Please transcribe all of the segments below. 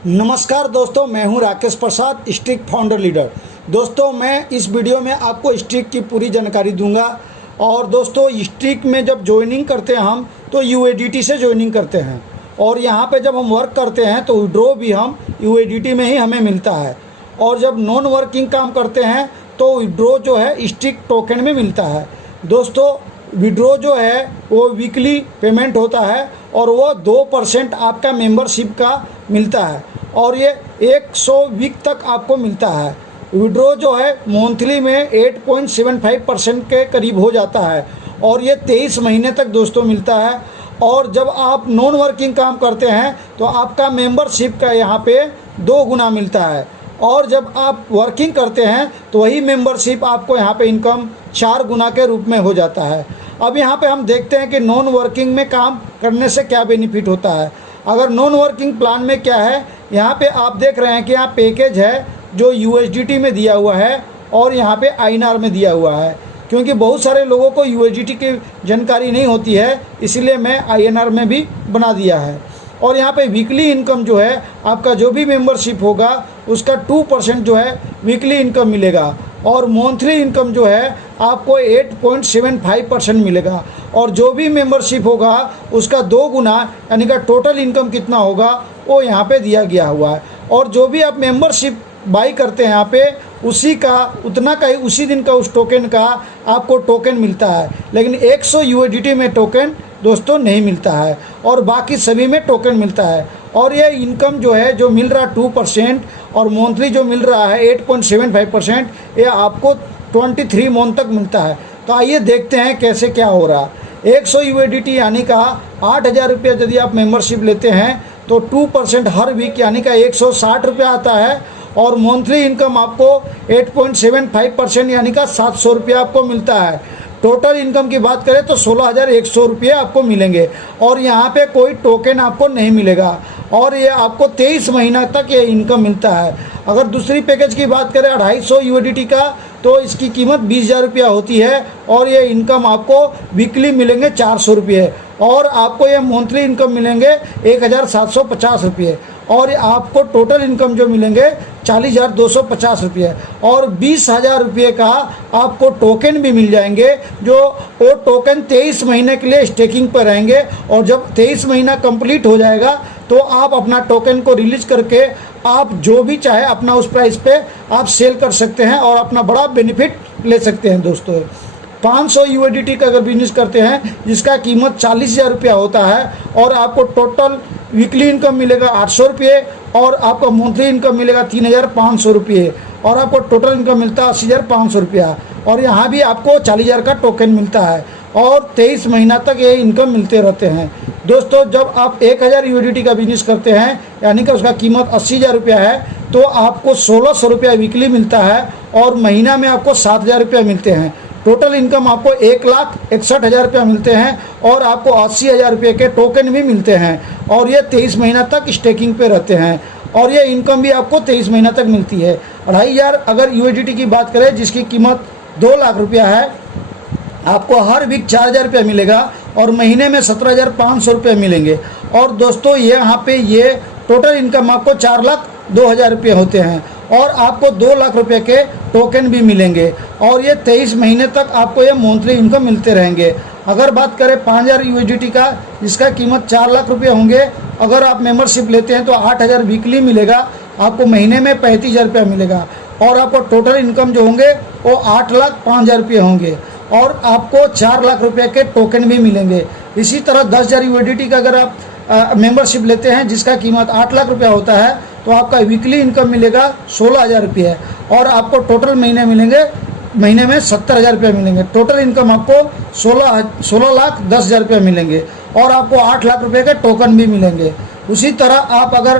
नमस्कार दोस्तों, मैं हूं राकेश प्रसाद, स्टिक फाउंडर लीडर। दोस्तों, मैं इस वीडियो में आपको स्टिक की पूरी जानकारी दूंगा। और दोस्तों, स्टिक में जब ज्वाइनिंग करते हैं हम तो यूएडीटी से ज्वाइनिंग करते हैं, और यहां पे जब हम वर्क करते हैं तो विड्रॉ भी हम यूएडीटी में ही हमें मिलता है। और जब नॉन वर्किंग काम करते हैं तो विड्रॉ जो है स्टिक टोकन में मिलता है। दोस्तों, विड्रॉ जो है वो वीकली पेमेंट होता है और वो 2% आपका मेंबरशिप का मिलता है, और ये 100 वीक तक आपको मिलता है। विड्रॉ जो है मंथली में 8.75% के करीब हो जाता है, और ये 23 महीने तक दोस्तों मिलता है। और जब आप नॉन वर्किंग काम करते हैं तो आपका मेंबरशिप का यहाँ पे 2 गुना मिलता है, और जब आप वर्किंग करते हैं तो वही मेंबरशिप आपको यहाँ पे इनकम 4 गुना के रूप में हो जाता है। अब यहाँ पे हम देखते हैं कि नॉन वर्किंग में काम करने से क्या बेनिफिट होता है। अगर नॉन वर्किंग प्लान में क्या है, यहाँ पे आप देख रहे हैं कि यहाँ पैकेज है जो यूएसडीटी में दिया हुआ है और यहाँ पे आईएनआर में दिया हुआ है, क्योंकि बहुत सारे लोगों को यूएसडीटी की जानकारी नहीं होती है, इसलिए मैं आईएनआर में भी बना दिया है। और यहाँ पे वीकली इनकम जो है आपका जो भी मेंबरशिप होगा उसका 2% जो है वीकली इनकम मिलेगा, और मंथली इनकम जो है आपको 8.75% मिलेगा। और जो भी मेंबरशिप होगा उसका 2 गुना यानी का टोटल इनकम कितना होगा वो यहाँ पे दिया गया हुआ है। और जो भी आप मेंबरशिप बाई करते हैं यहाँ पे उसी का उतना का ही उसी दिन का उस टोकन का आपको टोकन मिलता है, लेकिन 100 यूएसडीटी में टोकन दोस्तों नहीं मिलता है, और बाकी सभी में टोकन मिलता है। और ये इनकम जो है जो मिल रहा 2% और मंथली जो मिल रहा है 8.75%, ये आपको 23 मंथ तक मिलता है। तो आइए देखते हैं कैसे क्या हो रहा। 100 यूएसडीटी यानी का 8,000 रुपये यदि आप मेंबरशिप लेते हैं तो 2% हर वीक यानी का 160 रुपये आता है, और मंथली इनकम आपको 8.75% यानी का 700 रुपये आपको मिलता है। टोटल इनकम की बात करें तो 16,100 रुपये आपको मिलेंगे, और यहाँ पे कोई टोकन आपको नहीं मिलेगा, और ये आपको 23 महीना तक ये इनकम मिलता है। अगर दूसरी पैकेज की बात करें 250 यूएसडीटी का, तो इसकी कीमत 20,000 रुपया होती है, और ये इनकम आपको वीकली मिलेंगे 400 रुपये, और आपको ये मंथली इनकम मिलेंगे 1,750 रुपये, और आपको टोटल इनकम जो मिलेंगे 40,250 रुपये, और 20,000 रुपये का आपको टोकन भी मिल जाएंगे, जो वो टोकन 23 महीने के लिए स्टेकिंग पर रहेंगे। और जब 23 महीना कंप्लीट हो जाएगा तो आप अपना टोकन को रिलीज करके आप जो भी चाहे अपना उस प्राइस पे आप सेल कर सकते हैं और अपना बड़ा बेनिफिट ले सकते हैं। दोस्तों, 500 यूएसडीटी का अगर बिजनेस करते हैं जिसका कीमत 40,000 रुपया होता है, और आपको टोटल वीकली इनकम मिलेगा 800 रुपये, और आपका मंथली इनकम मिलेगा 3,500 रुपये, और आपको टोटल इनकम मिलता है 80,500 रुपया, और यहाँ भी आपको 40,000 का टोकन मिलता है, और 23 महीना तक ये इनकम मिलते रहते हैं। दोस्तों, जब आप 1,000 यूएसडीटी का बिजनेस करते हैं यानी कि उसका कीमत 80,000 रुपया है, तो आपको 1,600 रुपया वीकली मिलता है, और महीना में आपको 7,000 रुपया मिलते हैं। टोटल इनकम आपको 1,61,000 रुपया मिलते हैं, और आपको 80,000 रुपये के टोकन भी मिलते हैं, और ये 23 महीना तक स्टेकिंग पे रहते हैं, और ये इनकम भी आपको 23 महीना तक मिलती है। 2,500 अगर यूएसडीटी की बात करें जिसकी कीमत 2 लाख रुपया है, आपको हर वीक 4,000 रुपया मिलेगा, और महीने में 17,500 रुपये मिलेंगे। और दोस्तों, ये यहाँ पे ये टोटल इनकम आपको 4,02,000 रुपये होते हैं, और आपको 2 लाख रुपए के टोकन भी मिलेंगे, और ये 23 महीने तक आपको ये मंथली इनकम मिलते रहेंगे। अगर बात करें 5,000 यूएसडीटी का जिसका कीमत 4 लाख रुपये होंगे, अगर आप मेंबरशिप लेते हैं तो 8,000 वीकली मिलेगा, आपको महीने में 35,000 रुपया मिलेगा, और आपको टोटल इनकम जो होंगे वो 8,05,000 रुपये होंगे, और आपको 4 लाख रुपये के टोकन भी मिलेंगे। इसी तरह 10,000 यूएसडीटी का अगर आप मेंबरशिप लेते हैं जिसका कीमत 8 लाख रुपया होता है, तो आपका वीकली इनकम मिलेगा 16,000 रुपये, और आपको टोटल महीने मिलेंगे महीने में 70,000 रुपये मिलेंगे। टोटल इनकम आपको 16,10,000 रुपये मिलेंगे, और आपको 8 लाख रुपये के टोकन भी मिलेंगे। उसी तरह आप अगर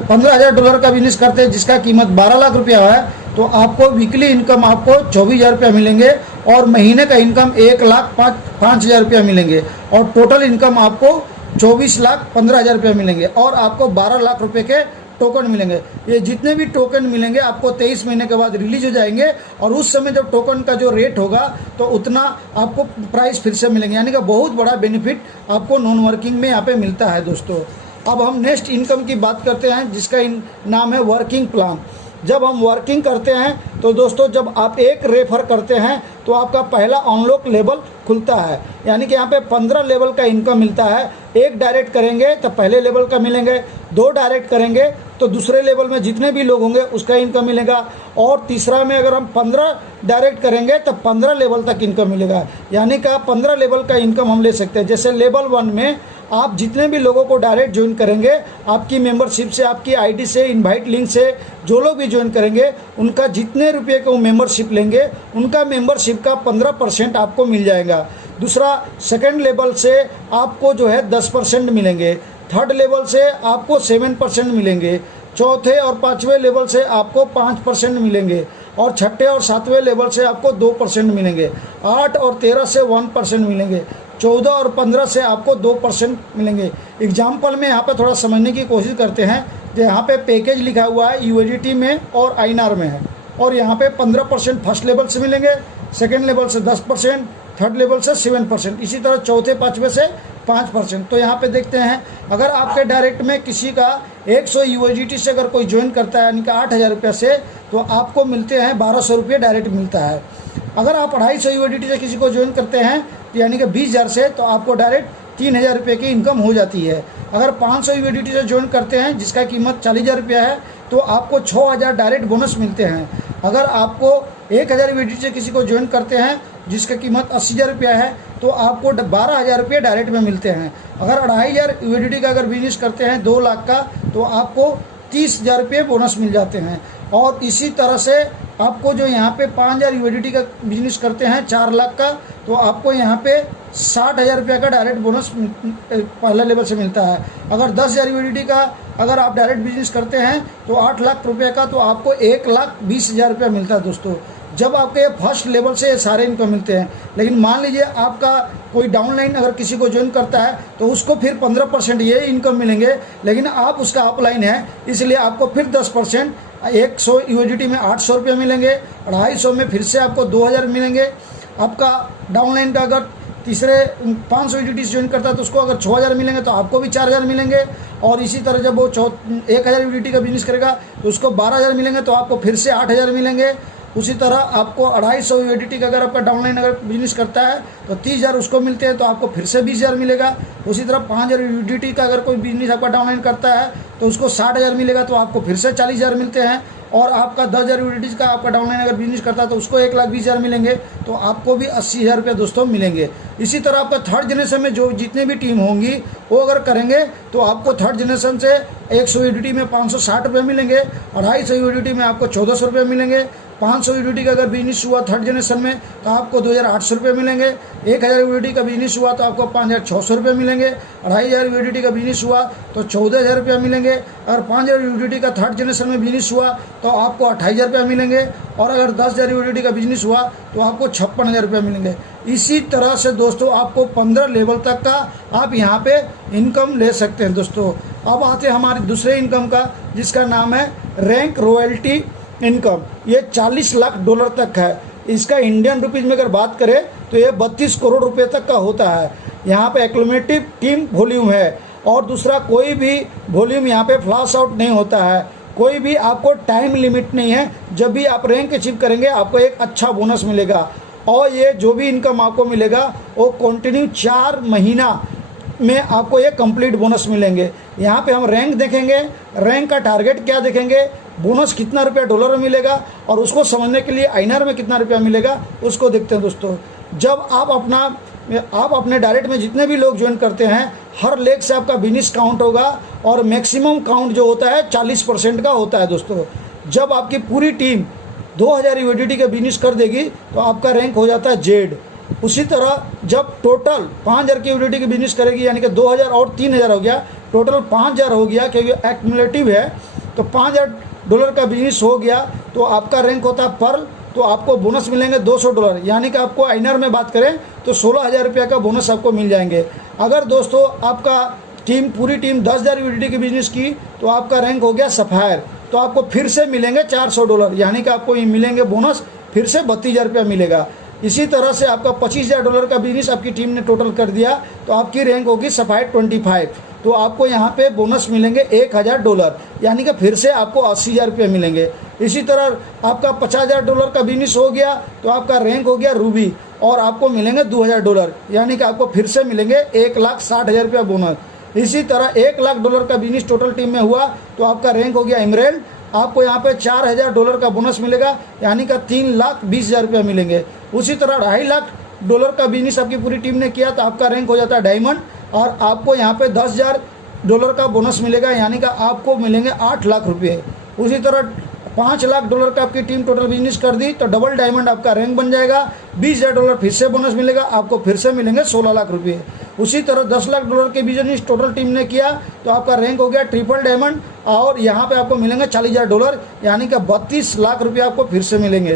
$15,000 का बिजनेस करते हैं जिसका कीमत 12 लाख रुपया है, तो आपको वीकली इनकम आपको 24,000 रुपया मिलेंगे, और महीने का इनकम 1,05,000 रुपया मिलेंगे, और टोटल इनकम आपको 24,15,000 रुपया मिलेंगे, और आपको 12 लाख रुपये के टोकन मिलेंगे। ये जितने भी टोकन मिलेंगे आपको 23 महीने के बाद रिलीज हो जाएंगे, और उस समय जब टोकन का जो रेट होगा तो उतना आपको प्राइस फिर से मिलेंगे, यानी कि बहुत बड़ा बेनिफिट आपको नॉन वर्किंग में यहाँ पे मिलता है। दोस्तों, अब हम नेक्स्ट इनकम की बात करते हैं, जिसका नाम है वर्किंग प्लान। जब हम वर्किंग करते हैं तो दोस्तों, जब आप एक रेफर करते हैं तो आपका पहला अनलॉक लेवल खुलता है, यानी कि यहाँ पे 15 लेवल का इनकम मिलता है। एक डायरेक्ट करेंगे तो पहले लेवल का मिलेंगे, 2 डायरेक्ट करेंगे तो दूसरे लेवल में जितने भी लोग होंगे उसका इनकम मिलेगा, और तीसरा में अगर हम 15 डायरेक्ट करेंगे तो 15 लेवल तक इनकम मिलेगा, यानी कि 15 लेवल का इनकम हम ले सकते हैं। जैसे लेवल 1 में आप जितने भी लोगों को डायरेक्ट ज्वाइन करेंगे, आपकी मेंबरशिप से, आपकी आईडी से, इनवाइट लिंक से जो लोग भी ज्वाइन करेंगे, उनका जितने रुपये का वो मेंबरशिप लेंगे, उनका मेंबरशिप का 15% आपको मिल जाएगा। दूसरा, सेकंड लेवल से आपको जो है 10% मिलेंगे, थर्ड लेवल से आपको 7% मिलेंगे, चौथे और पाँचवें लेवल से आपको 5% मिलेंगे, और छठे और सातवें लेवल से आपको 2% मिलेंगे, 8 और 13 से 1% मिलेंगे, 14 और 15 से आपको 2% मिलेंगे। एग्जाम्पल में यहाँ पे थोड़ा समझने की कोशिश करते हैं। जो यहाँ पे पैकेज लिखा हुआ है USDT में और INR में है, और यहाँ पे 15% फर्स्ट लेवल से मिलेंगे, सेकेंड लेवल से 10%, थर्ड लेवल से 7%, इसी तरह चौथे पाँचवें से 5%। तो यहाँ पे देखते हैं, अगर आपके डायरेक्ट में किसी का 100 USDT से अगर कोई ज्वाइन करता है, यानी कि 8,000 रुपये से, तो आपको मिलते हैं 1200 रुपये डायरेक्ट मिलता है। अगर आप 250 USDT से किसी को ज्वाइन करते हैं, यानी कि 20,000 से, तो आपको डायरेक्ट 3,000 रुपये की इनकम हो जाती है। अगर 500 USDT से ज्वाइन करते हैं, जिसका कीमत 40,000 रुपया है, तो आपको 6,000 डायरेक्ट बोनस मिलते हैं। अगर आपको 1,000 USDT से किसी को ज्वाइन करते हैं, जिसका कीमत 80,000 रुपया है, तो आपको 12,000 रुपये डायरेक्ट में मिलते हैं। अगर 2,500 USDT का अगर बिजनेस करते हैं 2 लाख का, तो आपको 30,000 रुपये बोनस मिल जाते हैं। और इसी तरह से आपको जो यहाँ पे 5,000 USDT का बिजनेस करते हैं 4 लाख का, तो आपको यहाँ पे 60,000 रुपये का डायरेक्ट बोनस पहला लेवल से मिलता है। अगर 10,000 USDT का अगर आप डायरेक्ट बिजनेस करते हैं तो 8 लाख रुपये का, तो आपको 1,20,000 रुपया मिलता है दोस्तों। जब आपके फर्स्ट लेवल से ये सारे इनकम मिलते हैं। लेकिन मान लीजिए आपका कोई डाउनलाइन अगर किसी को ज्वाइन करता है, तो उसको फिर 15% ये इनकम मिलेंगे, लेकिन आप उसका अपलाइन है, इसलिए आपको फिर 10%, 100 USDT में 800 रुपये मिलेंगे, 250 में फिर से आपको 2,000 मिलेंगे। आपका डाउनलाइन का अगर तीसरे 500 USDT ज्वाइन करता है, तो उसको अगर 6,000 मिलेंगे, तो आपको भी 4,000 मिलेंगे। और इसी तरह जब वो 1,000 USDT का बिजनेस करेगा, तो उसको 12,000 मिलेंगे, तो आपको फिर से 8,000 मिलेंगे। उसी तरह आपको 250 USDT का अगर आपका डाउनलाइन अगर बिजनेस करता है, तो 30,000 उसको मिलते हैं, तो आपको फिर से 20,000 मिलेगा। उसी तरह 5,000 USDT का अगर कोई बिजनेस आपका डाउनलाइन करता है, तो उसको 60,000 मिलेगा, तो आपको फिर से 40,000 मिलते हैं। और आपका 10,000 USDT का आपका डाउनलाइन अगर बिजनेस करता है, तो उसको 1,20,000 मिलेंगे, तो आपको भी 80,000 रुपये दोस्तों मिलेंगे। इसी तरह आपका थर्ड जनरेशन में जो जितने भी टीम होंगी, वो अगर करेंगे, तो आपको थर्ड जनरेशन से 100 USDT में 560 रुपये मिलेंगे, 250 USDT में आपको 1,400 रुपये मिलेंगे। 500 USDT का अगर बिजनेस हुआ थर्ड जनरेशन में, तो आपको 2,800 रुपये मिलेंगे। 1,000 USDT का बिजनेस हुआ तो आपको 5,600 रुपये मिलेंगे। 2,500 USDT का बिजनेस हुआ तो 14,000 रुपया मिलेंगे। अगर 5,000 USDT का थर्ड जनरेशन में बिजनेस हुआ तो आपको 28,000 रुपया मिलेंगे। और अगर 10,000 USDT का बिजनेस हुआ तो आपको 56,000 रुपया मिलेंगे। इसी तरह से दोस्तों आपको 15 लेवल तक का आप यहाँ पे इनकम ले सकते हैं दोस्तों। अब आते हैं हमारे दूसरे इनकम का, जिसका नाम है रैंक रॉयल्टी इनकम। ये 40 लाख डॉलर तक है। इसका इंडियन रुपीज़ में अगर बात करें तो ये 32 करोड़ रुपए तक का होता है। यहाँ पे एक्यूमुलेटिव टीम वॉल्यूम है, और दूसरा कोई भी वॉल्यूम यहाँ पे फ्लैश आउट नहीं होता है। कोई भी आपको टाइम लिमिट नहीं है। जब भी आप रैंक अचीव करेंगे, आपको एक अच्छा बोनस मिलेगा। और ये जो भी इनकम आपको मिलेगा, वो कंटिन्यू 4 महीना में आपको ये कंप्लीट बोनस मिलेंगे। यहाँ पे हम रैंक देखेंगे, रैंक का टारगेट क्या देखेंगे, बोनस कितना रुपया डॉलर में मिलेगा, और उसको समझने के लिए INR में कितना रुपया मिलेगा उसको देखते हैं दोस्तों। जब आप अपने डायरेक्ट में जितने भी लोग ज्वाइन करते हैं, हर लेग से आपका बिजनेस काउंट होगा, और मैक्सिमम काउंट जो होता है 40% का होता है दोस्तों। जब आपकी पूरी टीम 2,000 USDT का बिजनेस कर देगी, तो आपका रैंक हो जाता है Z। उसी तरह जब टोटल 5,000 की USDT की बिजनेस करेगी, यानी कि 2,000 और 3,000 हो गया, टोटल 5,000 हो गया, क्योंकि एक्यूमुलेटिव है, तो 5,000 डॉलर का बिजनेस हो गया, तो आपका रैंक होता है पर्ल। तो आपको बोनस मिलेंगे $200, यानी कि आपको INR में बात करें तो 16,000 रुपये का बोनस आपको मिल जाएंगे। अगर दोस्तों आपका पूरी टीम 10,000 USDT की बिजनेस की, तो आपका रैंक हो गया सफ़ायर, तो आपको फिर से मिलेंगे $400, यानी कि आपको ये मिलेंगे बोनस फिर से 32,000 रुपया मिलेगा। इसी तरह से आपका $25,000 का बिजनेस आपकी टीम ने टोटल कर दिया, तो आपकी रैंक होगी सफ़ायर 25। तो आपको यहाँ पे बोनस मिलेंगे $1000, यानी कि फिर से आपको 80,000 रुपये मिलेंगे। इसी तरह आपका $50,000 का बिजनेस हो गया तो आपका रैंक हो गया रूबी और आपको मिलेंगे $2,000, यानी कि आपको फिर से मिलेंगे 1,60,000 रुपया बोनस। इसी तरह $1,00,000 का बिजनेस टोटल टीम में हुआ तो आपका रैंक हो गया एमरेल्ड, आपको यहाँ पे $4,000 का बोनस मिलेगा, यानी कि 3,20,000 रुपया मिलेंगे। उसी तरह $250,000 का बिजनेस आपकी पूरी टीम ने किया तो आपका रैंक हो जाता है डायमंड और आपको यहाँ पे $10,000 का बोनस मिलेगा, यानी कि आपको मिलेंगे 8 लाख रुपये। उसी तरह $5,00,000 का आपकी टीम टोटल बिजनेस कर दी तो डबल डायमंड आपका रैंक बन जाएगा, $20,000 फिर से बोनस मिलेगा, आपको फिर से मिलेंगे 16 लाख रुपये। उसी तरह $10,00,000 के बिजनेस टोटल टीम ने किया तो आपका रैंक हो गया ट्रिपल डायमंड और यहाँ पे आपको मिलेंगे $40,000, यानी कि 32 लाख रुपये आपको फिर से मिलेंगे।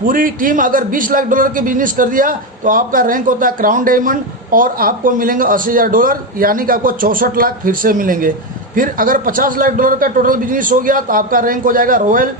पूरी टीम अगर $20,00,000 के बिजनेस कर दिया तो आपका रैंक होता है क्राउन डायमंड और आपको मिलेंगे $80,000, यानी कि आपको 64 लाख फिर से मिलेंगे। फिर अगर $50,00,000 का टोटल बिजनेस हो गया तो आपका रैंक हो जाएगा रॉयल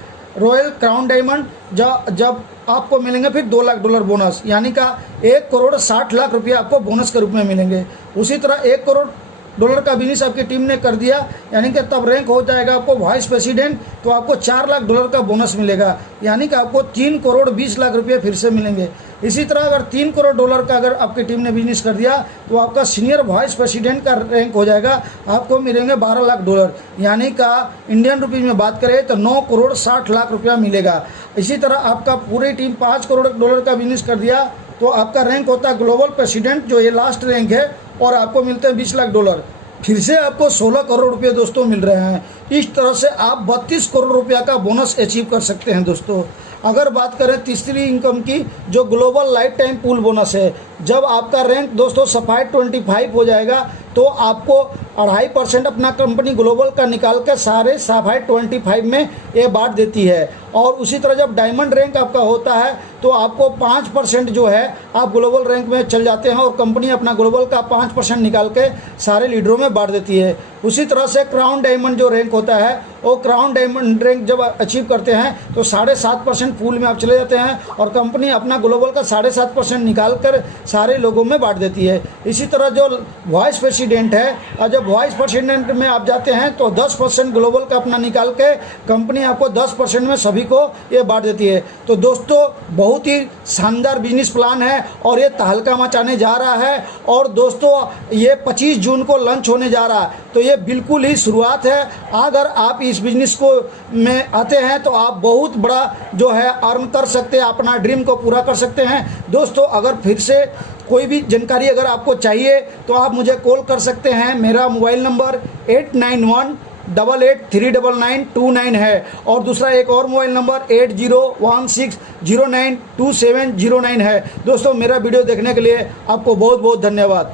क्राउन डायमंड, जब आपको मिलेंगे फिर $2,00,000 बोनस, यानी कि 1,60,00,000 रुपये आपको बोनस के रूप में मिलेंगे। उसी तरह $1,00,000 का बिजनेस आपकी टीम ने कर दिया, यानी कि तब रैंक हो जाएगा आपको वाइस प्रेसिडेंट, तो आपको $4,00,000 का बोनस मिलेगा, यानी कि आपको 3,20,00,000 रुपये फिर से मिलेंगे। इसी तरह अगर $3,00,000 का अगर आपकी टीम ने बिजनेस कर दिया तो आपका सीनियर वाइस प्रेसिडेंट का रैंक हो जाएगा, आपको मिलेंगे $12,00,000, यानी कि इंडियन रुपीज़ में बात करें तो 9,60,00,000 रुपया मिलेगा। इसी तरह आपका पूरी टीम $5,00,000 का बिजनेस कर दिया तो आपका रैंक होता है ग्लोबल प्रेसिडेंट, जो ये लास्ट रैंक है, और आपको मिलते हैं $20,00,000, फिर से आपको 16 करोड़ रुपये दोस्तों मिल रहे हैं। इस तरह से आप 32 करोड़ रुपया का बोनस अचीव कर सकते हैं दोस्तों। अगर बात करें तीसरी इनकम की, जो global life time pool bonus है, जब आपका रैंक दोस्तों सफायर 25 हो जाएगा तो आपको 2.5% अपना कंपनी ग्लोबल का निकाल के सारे सफायर 25 में ये बांट देती है। और उसी तरह जब डायमंड रैंक आपका होता है तो आपको 5% जो है आप ग्लोबल रैंक में चल जाते हैं और कंपनी अपना ग्लोबल का 5% निकाल के सारे लीडरों में बांट देती है। उसी तरह से क्राउन डायमंड जो रैंक होता है, वो क्राउन डायमंड रैंक जब अचीव करते हैं तो 7.5% पूल में आप चले जाते हैं और कंपनी अपना ग्लोबल का 7.5% निकाल कर सारे लोगों में बांट देती है। इसी तरह जो वाइस प्रेसिडेंट है, और जब वाइस प्रेसिडेंट में आप जाते हैं तो 10% ग्लोबल का अपना निकाल के कंपनी आपको 10% में सभी को ये बांट देती है। तो दोस्तों बहुत ही शानदार बिजनेस प्लान है और ये तहलका मचाने जा रहा है। और दोस्तों ये 25 जून को लॉन्च होने जा रहा है, तो ये बिल्कुल ही शुरुआत है। अगर आप इस बिजनेस को में आते हैं तो आप बहुत बड़ा जो है अर्न कर सकते हैं, अपना ड्रीम को पूरा कर सकते हैं। दोस्तों अगर फिर से कोई भी जानकारी अगर आपको चाहिए तो आप मुझे कॉल कर सकते हैं। मेरा मोबाइल नंबर 8918839929 है और दूसरा एक और मोबाइल नंबर 8016092709 है। दोस्तों मेरा वीडियो देखने के लिए आपको बहुत बहुत धन्यवाद।